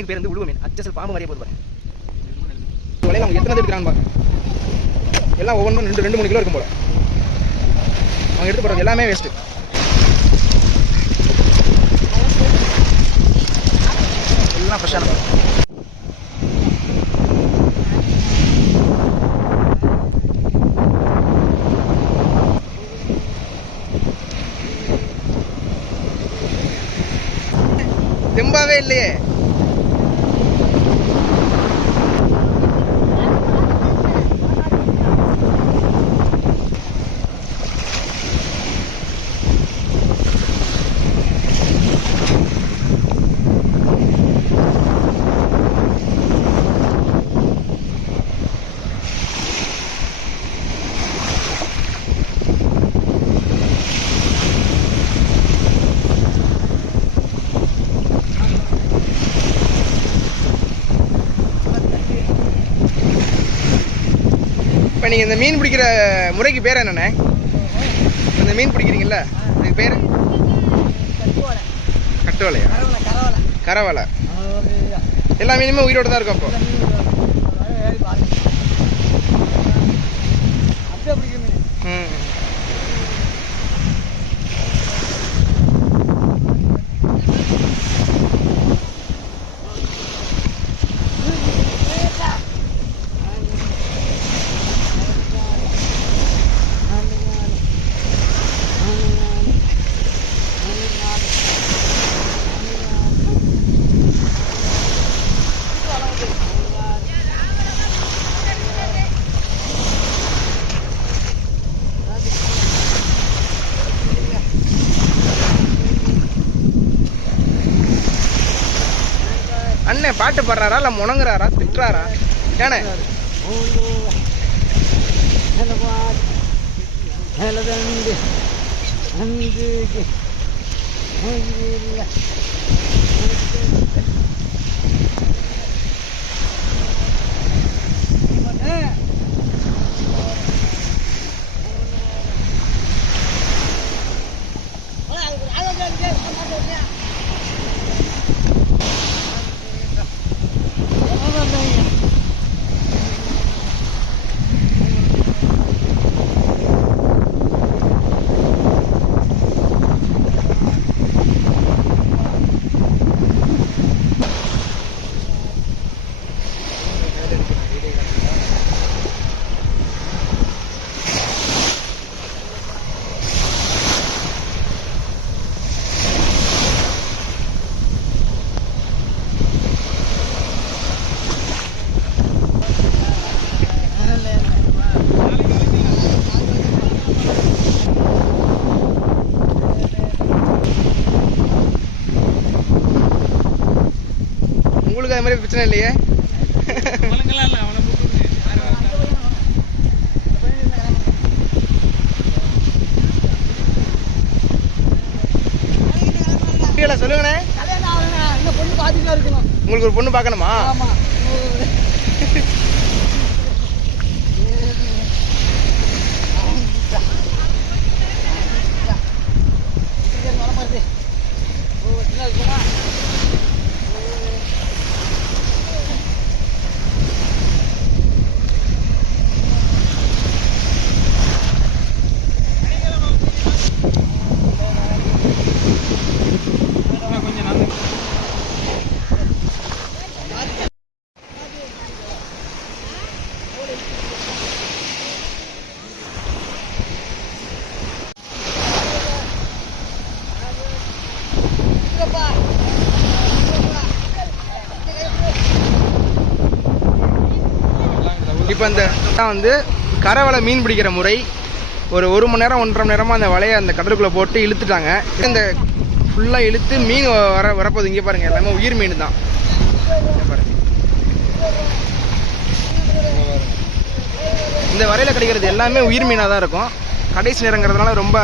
மீனுக்கு பேர் வந்து உழுவ மீன் அச்சசல் பாம்பு மாதிரியே போது பாருங்க. இந்த வலையில அவங்க எத்தனை எடுக்கிறான்னு பாருங்க. எல்லாம் ஒவ்வொன்றும் ரெண்டு ரெண்டு மூணு கிலோ இருக்கும் போல. அவங்க எடுத்து போடுறது எல்லாமே வேஸ்ட்டு எல்லாம் ஃப்ரெஷ்ஷான தெம்பாவே இல்லையே. இப்போ நீங்கள் இந்த மீன் பிடிக்கிற முறைக்கு பேர் என்னண்ணே? இந்த மீன் பிடிக்கிறீங்கல்ல அதுக்கு பேர்? கட்டுவலையா கரவலை. எல்லா மீனுமே உயிரோட தான் இருக்கும் அப்போ. ம். அண்ணன் பாட்டு இல்லை முணங்குறாரா திட்டுறாரா ஏனே Yeah அது மாதிரி பிரச்சனை இல்லையே. இல்ல சொல்லுங்கண்ணே. உங்களுக்கு ஒரு பொண்ணு பார்க்கணுமா? இப்போ இந்த தான் வந்து கரவலை மீன் பிடிக்கிற முறை. ஒரு ஒரு மணி நேரம் ஒன்றரை மணி நேரமாக அந்த வலையை அந்த கடலுக்குள்ளே போட்டு இழுத்துட்டாங்க. இந்த ஃபுல்லாக இழுத்து மீன் வர வரப்போகுது. இங்கே பாருங்கள் எல்லாமே உயிர் மீன் தான். இந்த வலையில் கிடைக்கிறது எல்லாமே உயிர் மீனாக தான் இருக்கும். கடைசி நேரங்கிறதுனால ரொம்ப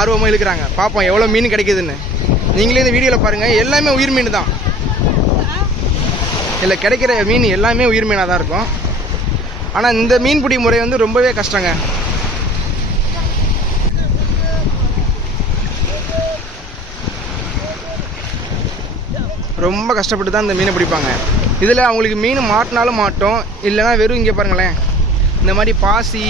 ஆர்வமாக இழுக்கிறாங்க. பார்ப்போம் எவ்வளோ மீன் கிடைக்குதுன்னு. நீங்களே இந்த வீடியோவில் பாருங்கள் எல்லாமே உயிர் மீன் தான். இல்லை கிடைக்கிற மீன் எல்லாமே உயிர் மீனாக தான் இருக்கும். ஆனால் இந்த மீன்பிடி முறை வந்து ரொம்பவே கஷ்டங்க. ரொம்ப கஷ்டப்பட்டு தான் இந்த மீனை பிடிப்பாங்க. இதில் அவங்களுக்கு மீன் மாட்டினாலும் மாட்டோம். இல்லைன்னா வெறும் இங்கே பாருங்களேன். இந்த மாதிரி பாசி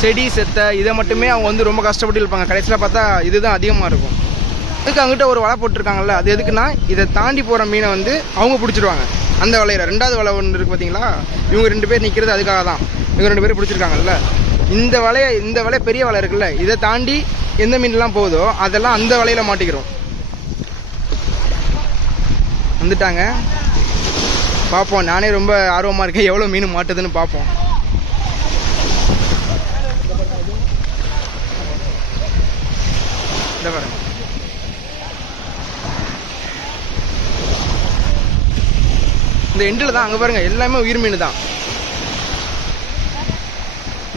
செடி செத்தை இதை மட்டுமே அவங்க வந்து ரொம்ப கஷ்டப்பட்டு இருப்பாங்க கடைசியில் பார்த்தா இதுதான் அதிகமாக இருக்கும். அதுக்கு அவங்ககிட்ட ஒரு வலை போட்டிருக்காங்கல்ல அது எதுக்குன்னா இதை தாண்டி போகிற மீனை வந்து அவங்க பிடிச்சிருவாங்க. அந்த வலையில் ரெண்டாவது வலை ஒன்று இருக்குது பார்த்தீங்களா இவங்க ரெண்டு பேர் நிற்கிறது அதுக்காக தான். இவங்க ரெண்டு பேரும் பிடிச்சிருக்காங்கல்ல? இந்த வலையை இந்த வலை பெரிய வலை இருக்குல்ல? இதை தாண்டி எந்த மீன்லாம் போகுதோ அதெல்லாம் அந்த வலையில் மாட்டிக்கிறோம். வந்துட்டாங்க. பார்ப்போம். நானே ரொம்ப ஆர்வமாக இருக்கேன். எவ்வளோ மீன் மாட்டுதுன்னு பார்ப்போம். இந்த பாருங்க. இந்த எண்டில் தான் அங்கே பாருங்க எல்லாமே உயிர் மீன் தான்.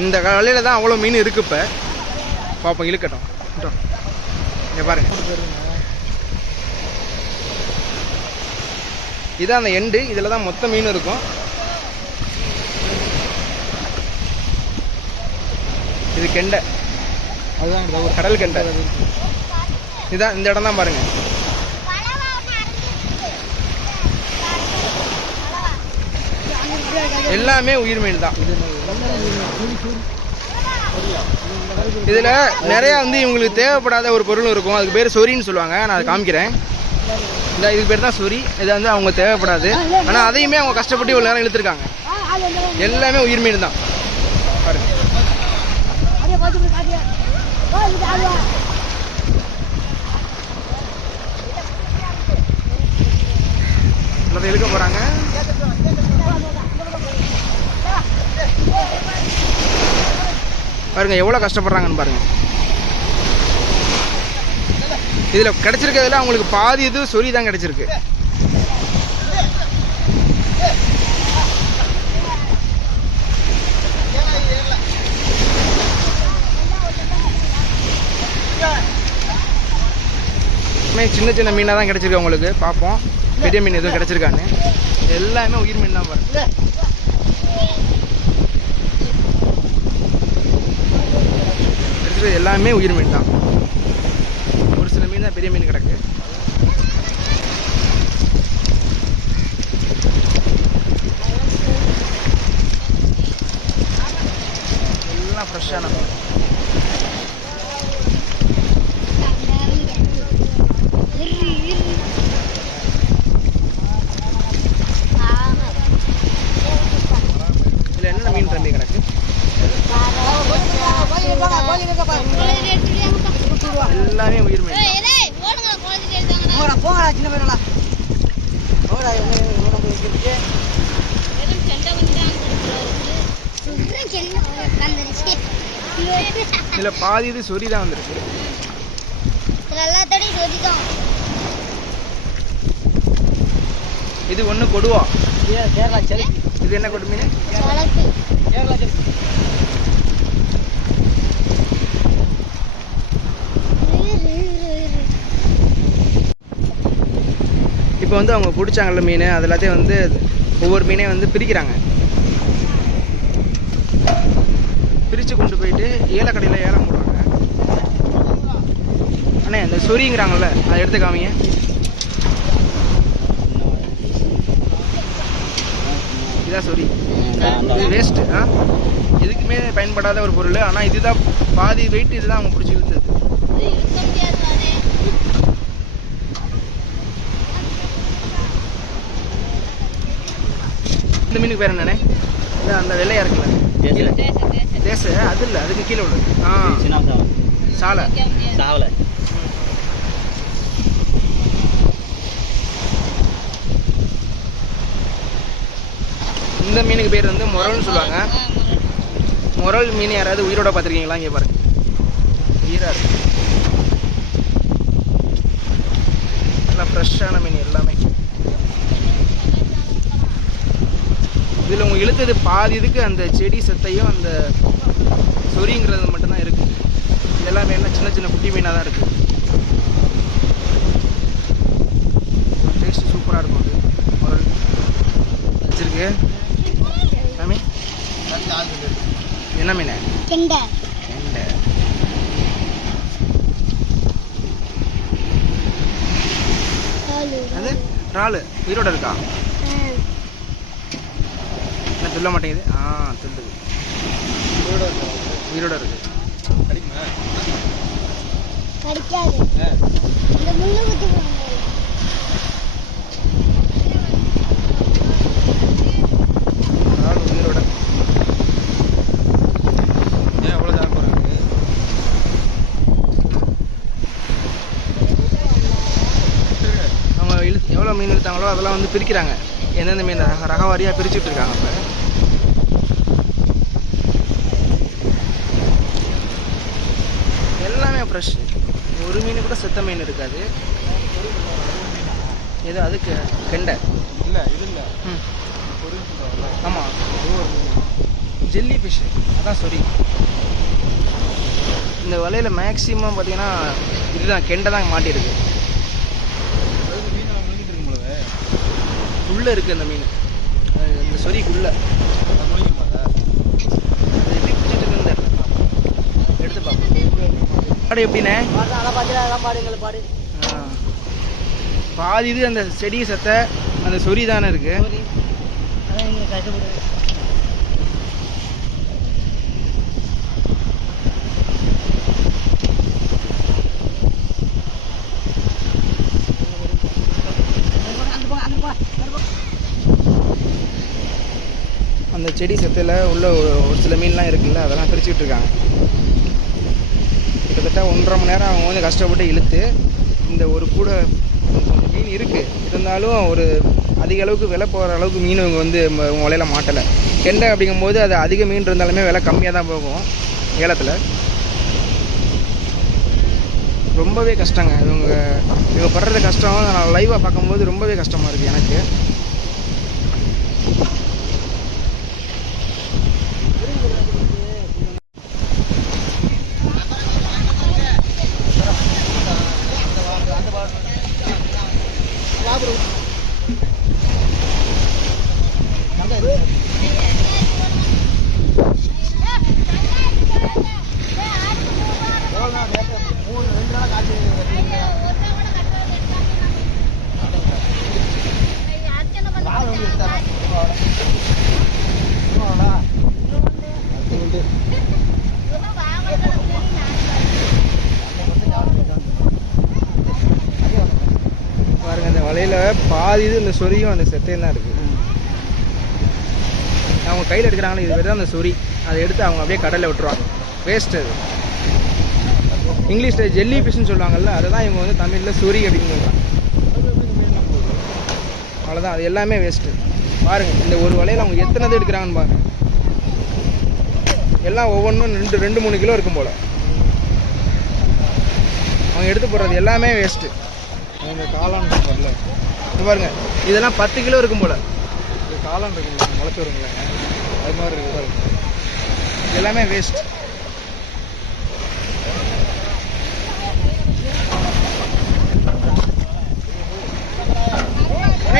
இந்த வலையில தான் அவ்வளோ மீன் இருக்கு இப்போ. பார்ப்போம் இழுக்கட்டும். இங்க பாருங்க. இதான் அந்த எண்டு. இதில் தான் மொத்த மீன் இருக்கும். இது கெண்டை. அதுதான் கடல் கெண்டை. இதான் இந்த இடம் தான் பாருங்க. எல்லாமே உயிர் மீன் தான். இதில் நிறைய வந்து இவங்களுக்கு தேவைப்படாத ஒரு பொருள் இருக்கும். அதுக்கு பேர் சொரின்னு சொல்லுவாங்க. நான் அதை காமிக்கிறேன். இந்த இதுக்கு பேர் தான் சொரி. இது வந்து அவங்க தேவைப்படாது. ஆனால் அதையுமே அவங்க கஷ்டப்பட்டு இவ்வளோ நேரம் இழுத்துருக்காங்க. எல்லாமே உயிர் மீன் தான். பாருங்க. இழுக்க போகிறாங்க பாருங்க எவ்வளோ கஷ்டப்படுறாங்கன்னு பாருங்க. இதில் கிடைச்சிருக்கிறதுல அவங்களுக்கு பாதி இது சொறி தான் கிடைச்சிருக்கு. சின்ன சின்ன மீனாக தான் கிடச்சிருக்கு உங்களுக்கு. பார்ப்போம். பெரிய மீன் எதுவும் கிடச்சிருக்கானு எல்லாமே உயிர் மீன் தான் பாருங்கள் கிடைச்சது எல்லாமே உயிர் மீன் தான். ஒரு சில மீன் தான் பெரிய மீன் கிடக்கு. எல்லாம் ஃப்ரெஷ்ஷான மீன். இதில் என்னென்ன மீன் தம்பி கிடக்கு? எல்லாமே உயிர் தான். போங்கடா போங்கடா சின்ன பையனடா. போங்கடா என்ன இவனை போய் வச்சுக்கிட்டு இதில் பாதி இது சொறி தான் வந்திருக்கு. எல்லாத்தோடையும் சொல்லிதான் இது ஒன்று கொடுவா? ஏ, கேரளா சரி இது என்ன கொடு மீன்? வழக்கு கேரளா சரி இப்போ வந்து அவங்க பிடிச்சாங்கல்ல மீன் அது எல்லாத்தையும் வந்து ஒவ்வொரு மீனையும் வந்து பிரிக்கிறாங்க. பிரித்து கொண்டு போயிட்டு ஏலக்கடையில் ஏலம் போடுறாங்க. அண்ணே இந்த சொரிங்கிறாங்கல்ல அதை எடுத்து காமிங்க. இதான் சொரி இது வேஸ்ட்டு ஆ? எதுக்குமே பயன்படாத ஒரு பொருள் ஆனால் இதுதான் பாதி வெயிட் இதுதான் அவங்க பிடிச்சி இழுத்தது இருக்க முடியாது நானே இந்த மீனுக்கு பேர் என்னண்ணே? இது அந்த வெள்ளையா இருக்குல்ல. தேச. அது இல்லை அதுக்கு கீழே உள்ளது. ஆ. சாலை. சாவல. இந்த மீனுக்கு பேர் வந்து முரல்னு சொல்லுவாங்க. முரல். மீன் யாராவது உயிரோட பார்த்துருக்கீங்களா இங்கே பாருங்க உயிரா இருக்கு. நல்லா ஃப்ரெஷ்ஷான மீன் எல்லாமே. இதில் உங்க இழுத்தது பாதி இதுக்கு அந்த செடி செத்தையும் அந்த சொரிங்கிறது மட்டும்தான் இருக்கு. இது எல்லாமே என்ன சின்ன சின்ன குட்டி மீனாக தான் இருக்கு. டேஸ்ட் சூப்பராக இருக்கும் அது. முரல் வச்சிருக்கு. என்ன மீன்? கெண்டை. கெண்டை. அது? இறால். உயிரோட இருக்கா? துள்ள மாட்டேங்குது. ஆ துள்ளுது உயிரோட இருக்கு. உயிரோட. ஏன் எவ்வளோ தான் போகிறாங்க அவங்க இழு எவ்வளோ மீன் இழுத்தாங்களோ அதெல்லாம் வந்து பிரிக்கிறாங்க. எந்தெந்த மீன்? ரக வாரியாக பிரிச்சுட்டு இருக்காங்க. இப்போ எல்லாமே ஃப்ரெஷ் ஒரு மீன் கூட செத்த மீன் இருக்காது. ஏதோ அதுக்கு கெண்டை. இல்லை இது இல்லை ம் ஆமாம் ஜெல்லி ஃபிஷ் அதான் சொரி இந்த வலையில் மேக்ஸிமம் பார்த்தீங்கன்னா இதுதான் கெண்டை தான் மாட்டியிருக்கு உள்ளே இருக்குது அந்த மீன். அது இந்த சொரிக்குள்ளே. எடுத்து பார்ப்போம் பாடு எப்படிண்ணே. பாதி இது அந்த செடி சத்த அந்த சொறி தானே இருக்கு. அந்த செடி சத்தில் உள்ள ஒரு ஒரு சில மீன்லாம் இருக்குல்ல அதெல்லாம் பிரிச்சுக்கிட்டு இருக்காங்க. கிட்டத்தட்ட ஒன்றரை மணி நேரம் அவங்க வந்து கஷ்டப்பட்டு இழுத்து இந்த ஒரு கூட மீன் இருக்குது இருந்தாலும் ஒரு அதிக அளவுக்கு விலை போகிற அளவுக்கு மீன் இவங்க வந்து முலையில் மாட்டலை. கெண்டை அப்படிங்கும்போது அது அதிக மீன் இருந்தாலுமே விலை கம்மியாக தான் போகும் ஏலத்தில். ரொம்பவே கஷ்டங்க. இவங்க இவங்க படுறது கஷ்டம். நான் லைவாக பார்க்கும்போது ரொம்பவே கஷ்டமாக இருக்குது எனக்கு பாருங்க அந்த வலையில பாதி இது இந்த சொரியும் அந்த செத்தையும் தான் இருக்கு. அவங்க கையில் எடுக்கிறாங்களே இது பேர் தான் அந்த சொறி அதை எடுத்து அவங்க அப்படியே கடலில் விட்டுருவாங்க. வேஸ்ட் அது. இங்கிலீஷில் ஜெல்லி ஃபிஷ்னு சொல்லுவாங்கல்ல அதை தான் இவங்க வந்து தமிழில் சொறி அப்படின்னு சொல்கிறாங்க அவ்வளோதான் அது எல்லாமே வேஸ்ட்டு பாருங்க இந்த ஒரு வலையில் அவங்க எத்தனை இது எடுக்கிறாங்கன்னு பாருங்க. எல்லாம் ஒவ்வொன்றும் ரெண்டு ரெண்டு மூணு கிலோ இருக்கும் போல். அவங்க எடுத்து போடுறது எல்லாமே வேஸ்ட்டு காளான் இருக்குல்ல இது பாருங்க இதெல்லாம் பத்து கிலோ இருக்கும் போல. காளான் இருக்குல்ல முளைச்சி வருங்களே அது மாதிரி இருக்கு பாருங்க. எல்லாமே வேஸ்ட்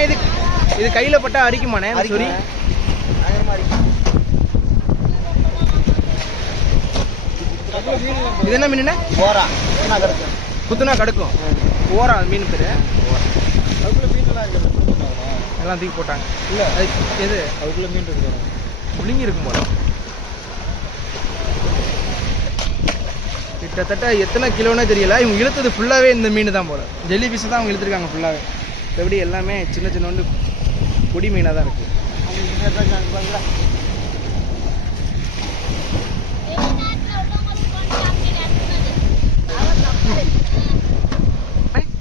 இது இது கையில பட்டா அரிக்குமாண்ணே இருக்கு இது என்ன என்ன கிடக்கும். குத்துனா கடுக்கும். ஓரா மீன் பேரு அதுக்குள்ள மீன் எல்லாம் இருக்கு எல்லாம் தூக்கி போட்டாங்க. இல்ல அது எது? அதுக்குள்ள மீன் இருக்கு. முழுங்கி இருக்கும் போல. கிட்டத்தட்ட எத்தனை கிலோனே தெரியல. இவங்க இழுத்தது ஃபுல்லாகவே இந்த மீன் தான் போல. ஜெல்லி பீஸ் தான் அவங்க இழுத்துருக்காங்க ஃபுல்லாகவே எப்படி எல்லாமே சின்ன சின்ன பொடி மீனாக தான் இருக்குது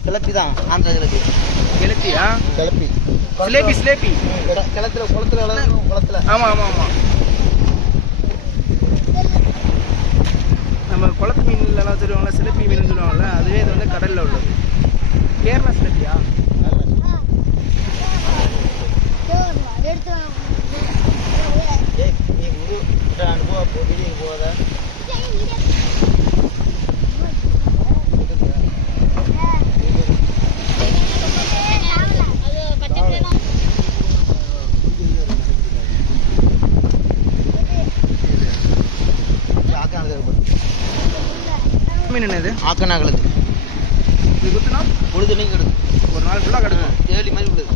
கிளப்பி தான் ஆந்திரா கிளப்பி. எழுத்தியா கிளப்பி. சிலேபி சிலேபி. கிளத்துல குளத்துல வளரும் குளத்துல. ஆமாம் ஆமாம் ஆமாம் நம்ம குளத்து மீன்லாம் சொல்லுவாங்கல்ல சிலேபி மீன் சொல்லுவாங்கல்ல அதுவே இது வந்து கடலில் உள்ளது. கேரளா சிலேபியா என்னது ஆக்கனாங்களுக்கு இது குத்துனா பொழுது நீங்க ஒரு நாள் ஃபுல்லாக கிடக்கும். புல்வெளி மாதிரி உள்ளது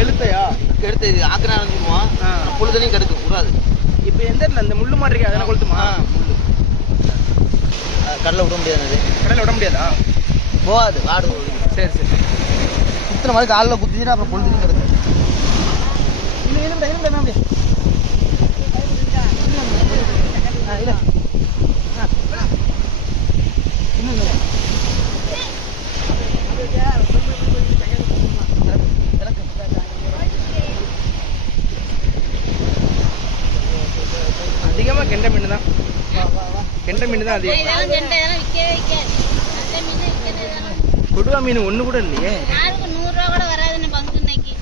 எழுத்தையா எடுத்து இது ஆக்கினா இருந்துருவோம் ஆ. புழுதலையும் கெடுக்கும் விடாது இப்போ எந்த இடத்துல அந்த முள்ளு மாதிரி இருக்கு அதெல்லாம் கொளுத்துமா? முள்ளு. கடலை விட முடியாது அது. கடலில் விட முடியாதா? போகாது வாடு சரி சரி. குத்துன மாதிரி காலில் குத்திச்சுன்னா அப்புறம் பொழுதுலையும் கிடக்கும் இல்லை இல்லை இல்லை இல்லை மேம் ஆ இல்லை ஆ இன்னும் இல்லை அதிகமாக கெண்டை மீன் தான். கெண்டை மீன் தான் அதிகம். கொடுவா மீன் ஒன்று கூட இல்லையே. நூறுரூவா கூட வராதுன்னு பங்கு இன்னைக்கு.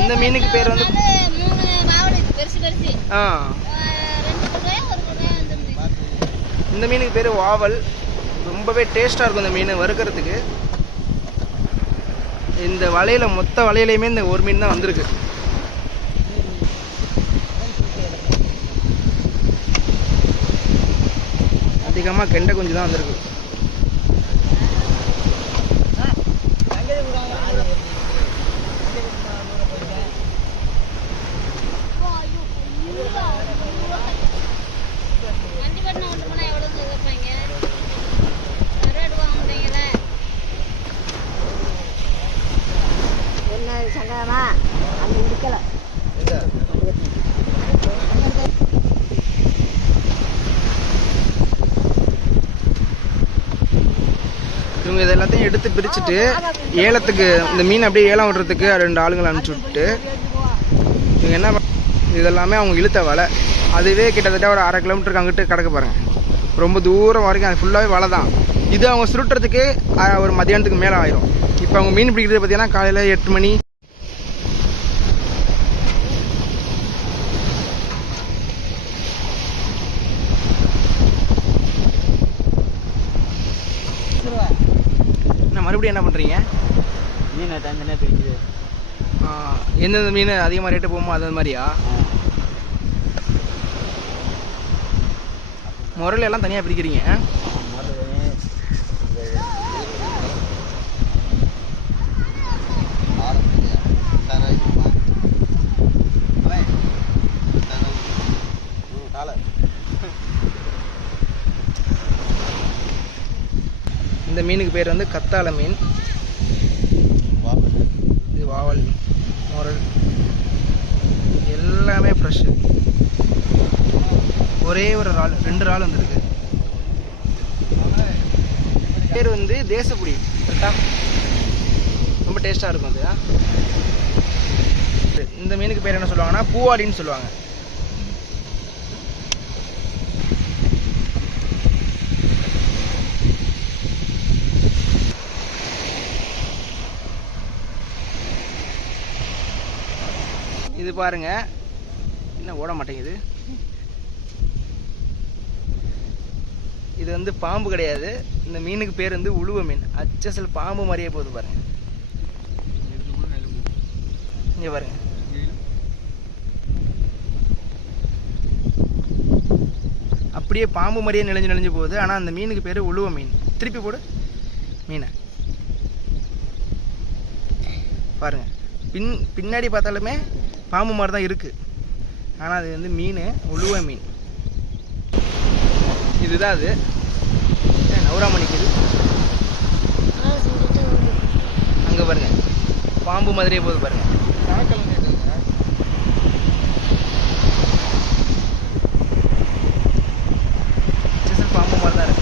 இந்த மீனுக்கு பேர் வந்து இந்த மீனுக்கு பேர் வாவல். ரொம்பவே டேஸ்ட்டாக இருக்கும் இந்த மீன் வறுக்கிறதுக்கு. இந்த வலையில மொத்த வலையிலையுமே இந்த ஒரு மீன் தான் வந்திருக்கு. அதிகமாக கெண்டை குஞ்சு தான் வந்திருக்கு வண்டி பண்ண கொண்டு போனால் எவ்வளோ கேட்பாங்க கருவாடு வாங்க மாட்டீங்களே என்ன சங்கடமா அங்கே இருக்கல இவங்க இது எல்லாத்தையும் எடுத்து பிரிச்சுட்டு ஏலத்துக்கு இந்த மீன் அப்படியே ஏலம் விடுறதுக்கு ரெண்டு ஆளுங்களை அனுப்பிச்சி விட்டு இவங்க என்ன இதெல்லாமே அவங்க இழுத்த வலை. அதுவே கிட்டத்தட்ட ஒரு அரை கிலோமீட்டருக்கு அங்கிட்டு கிடக்க பாருங்கள் ரொம்ப தூரம் வரைக்கும் அது ஃபுல்லாகவே வலை தான். இது அவங்க சுருட்டுறதுக்கு ஒரு மதியானத்துக்கு மேலே ஆயிரும். இப்போ அவங்க மீன் பிடிக்கிறது பார்த்தீங்கன்னா காலையில் எட்டு மணி மறுபடியும் என்ன பண்ணுறீங்க மீன் தனித்தனியாக பிரிக்குது. எந்தெந்த மீன் அதிகமாக ரேட்டு போகுமோ அது மாதிரியா? முரல் எல்லாம் தனியாக பிரிக்கிறீங்க. மீனுக்கு பேர் வந்து கத்தாழை மீன். இது வாவல் முரல். எல்லாமே ஃப்ரெஷ்ஷு ஒரே ஒரு இறால் ரெண்டு இறால் வந்துருக்கு. பேர் வந்து தேசப்புடி கரெக்டா ரொம்ப டேஸ்ட்டாக இருக்கும் அது இந்த மீனுக்கு பேர் என்ன சொல்லுவாங்கன்னா பூவாடின்னு சொல்லுவாங்க. இது பாருங்க. என்ன ஓட மாட்டேங்குது? இது வந்து பாம்பு கிடையாது. இந்த மீனுக்கு பேர் வந்து உழுவ மீன். அச்சசல் பாம்பு மாதிரியே போகுது பாருங்க. இங்கே பாருங்க. அப்படியே பாம்பு மாதிரியே நெளிஞ்சு நெளிஞ்சு போகுது. ஆனால் அந்த மீனுக்கு பேர் உழுவ மீன். திருப்பி போடு. மீனை. பாருங்க. பின் பின்னாடி பார்த்தாலுமே பாம்பு மாதிரி தான் இருக்குது ஆனால் அது வந்து மீன் உழுவ மீன். இதுதான் அது. நவராமணிக்கு அங்கே பாருங்கள் பாம்பு மாதிரியே போகுது பாருங்கள் பாம்பு மாதிரி தான் இருக்குது